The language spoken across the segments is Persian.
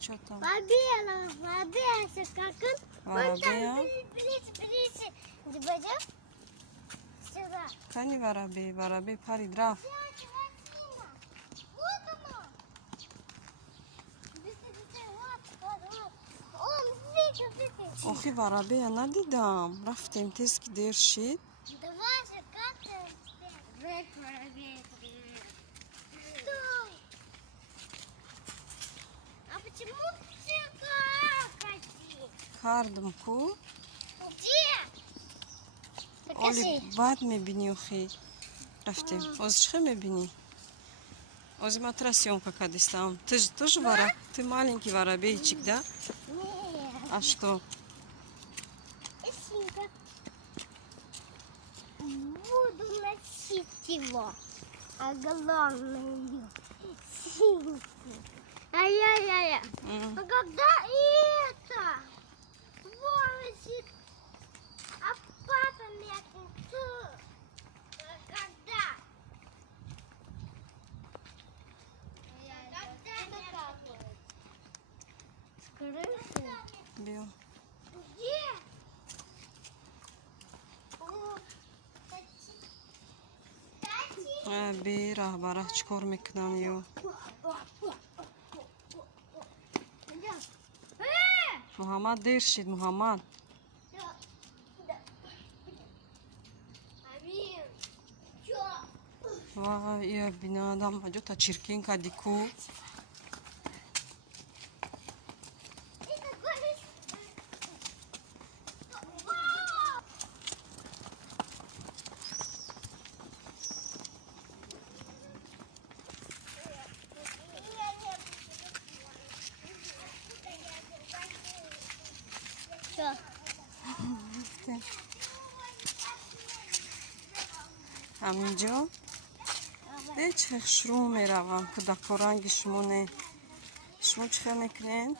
Что там? Кани воробей парид рафт. Охи воробей я надидам. Рафтем тез ки дер шид. А почему все какаете? Кардам ку. Где? Оли бад мебини охи. Рафтем. Озчхе мебини. Ози матра съемка кадистам. Ты же тоже воробей? Ты маленький воробейчик, да? Нет. А что? Спасибо. Буду носить его. А главное синьку. Ай-яй-яй. А когда это вырастет? А папа меня когда? Скажи, Бил. где? Би раҳбара чикор мекунан ё? Муҳаммад дер шид, Муҳаммад. Вай, я бинадам аҷота чиркин кади ку. ҳаминҷо чихел шурӯъ меравам кӯдакоранги шумоне. Шумо чихел мекунед?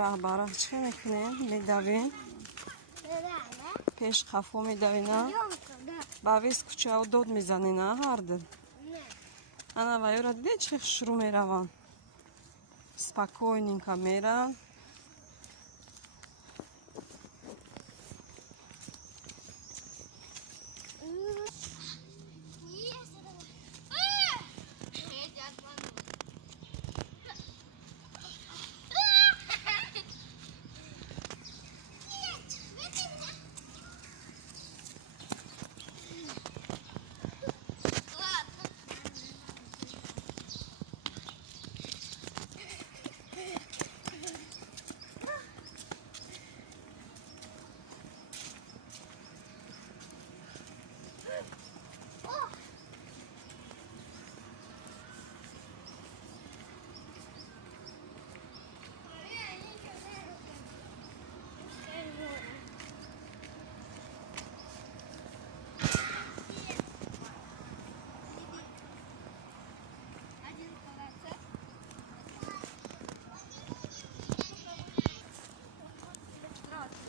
Раҳбара чихел мекунед? Медавен? Пеш қафо медавена? Ба вес кучао дод мезанена ҳардил? Ана ваёра диде чихел шурӯъ меравам. Спокойненько мерам.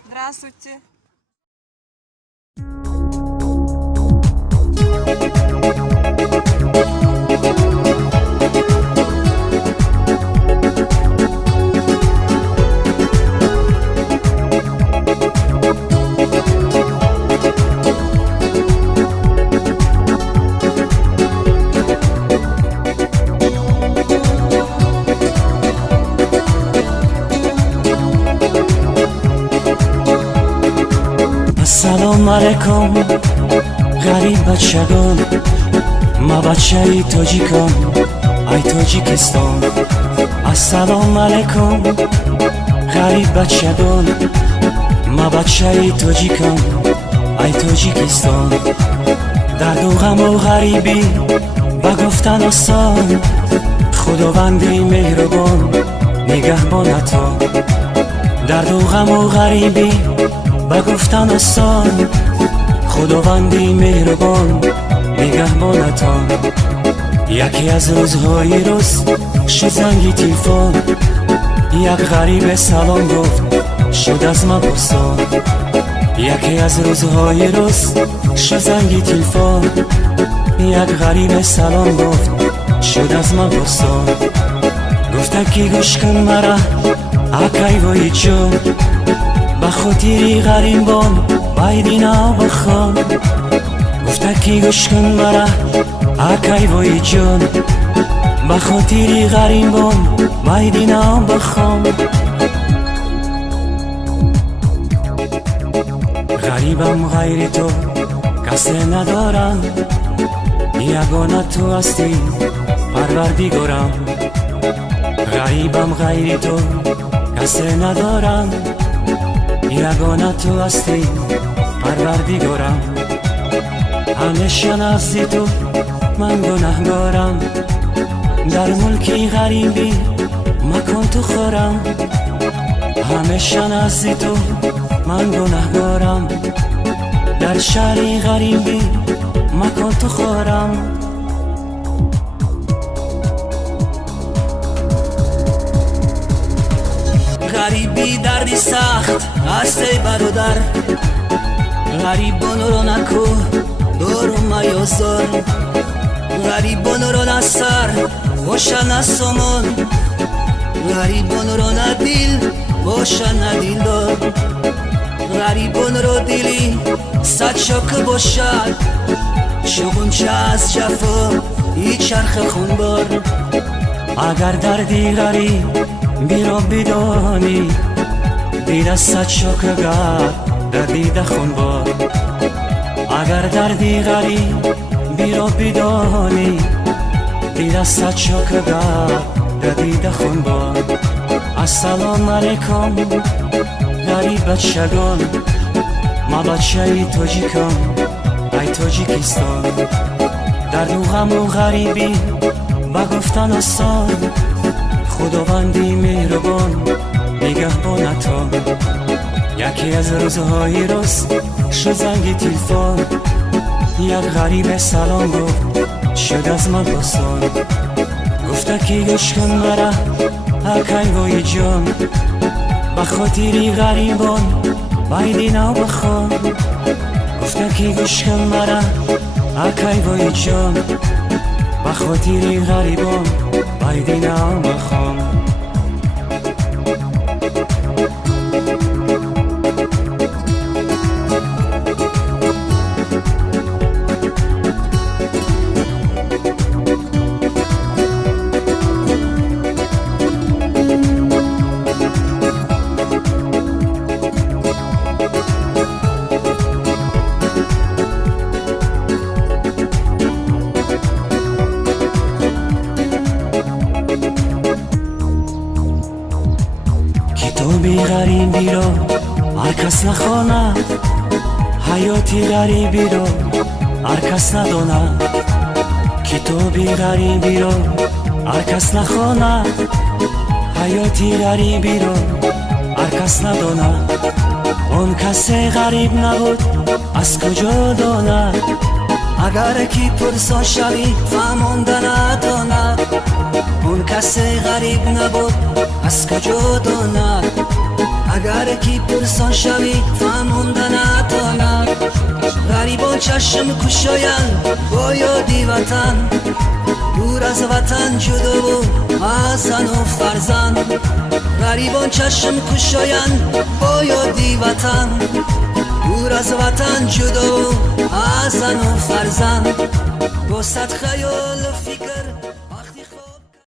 Здравствуйте. سلام علیکم غریب بچگان ما بچه تاجیکان ای تاجیکستان السلام علیکم غریب بچگان ما بچه تاجیکان ای تاجیکستان درد و غم و غریبی با گفتن آسان خداوندی مهربان نگهبانتا درد و غم و غریبی با گفتن آسان خداوندی مهربان نگهبانتان یکی از روزهای روز شد زنگ تلفن یک غریب سلام گفت شد از من پرسان یکی از روزهای روز شد زنگ تلفن یک غریب سلام گفت شد از من پرسان گفتم که گوش کن مرا اکای وای جون بخاطری غریبان بایدینا بخوام گفتم که گوش کن مرا اکای وای جون بخاطری غریبان بایدینا بخوام غریبم غیر تو کسی ندارم یگانه تو هستی پروردگارم غریبم غیر تو کسی ندارم یگانه تو هستی پروردگارم همیشه نزد تو من گناهکارم در ملکی غریبی مکن تو خورم همیشه نزد تو من گناهکارم در شهری غریبی مکن تو خورم غریبی دردی سخت است ای برادر غریبان رو نکو دورم میازار غریبان رو نسر باشن نسامان غریبان رو ندیل باشن ندیل دار غریبان رو دیلی صد شاکه باشد شغنچه از جفا ای چرخ خونبار اگر دردی غریب بیرا بدانی دیده صد شاکه گر دردیده خونبار اگر دردی غریب بیرا بدانی دیده صد شاکه گر دردیده خونبار السلام علیکم غریب بچگان ما بچه ای تاجیکم ای تاجیکستان در دو غم و غریبی بگفتن آسان خداوندی مهربان نگهبانتان یکی از روزهای روز شد زنگ تلفن یک غریب سلام گفت شد از من باسان گفته که گوش کن مرا اکای وای جان بخاطری غریبان بایدینا بخوام گفته که گوش کن مرا اکای وای جان بخاطری غریبان بایدینا بخوام کتابی غریبی را هر کس نخواند حیاتی غریبی را هر کس نداند کتابی غریبی را هر کس نخواند حیاتی غریبی را هر کس نداند آن کسی غریب نبود از کجا داند اگر کی پرسان شوی فهمانده نداند اون کسی غریب نبود از کجا داند اگر کی پرسان شوی فهمانده نداند غریبان چشم کشایند با یادی وطن دور از وطن جدا و از زن و فرزند غریبان چشم کشایند با یادی وطن دور از وطن جدا و از زن و فرزند با صد خیال و فکر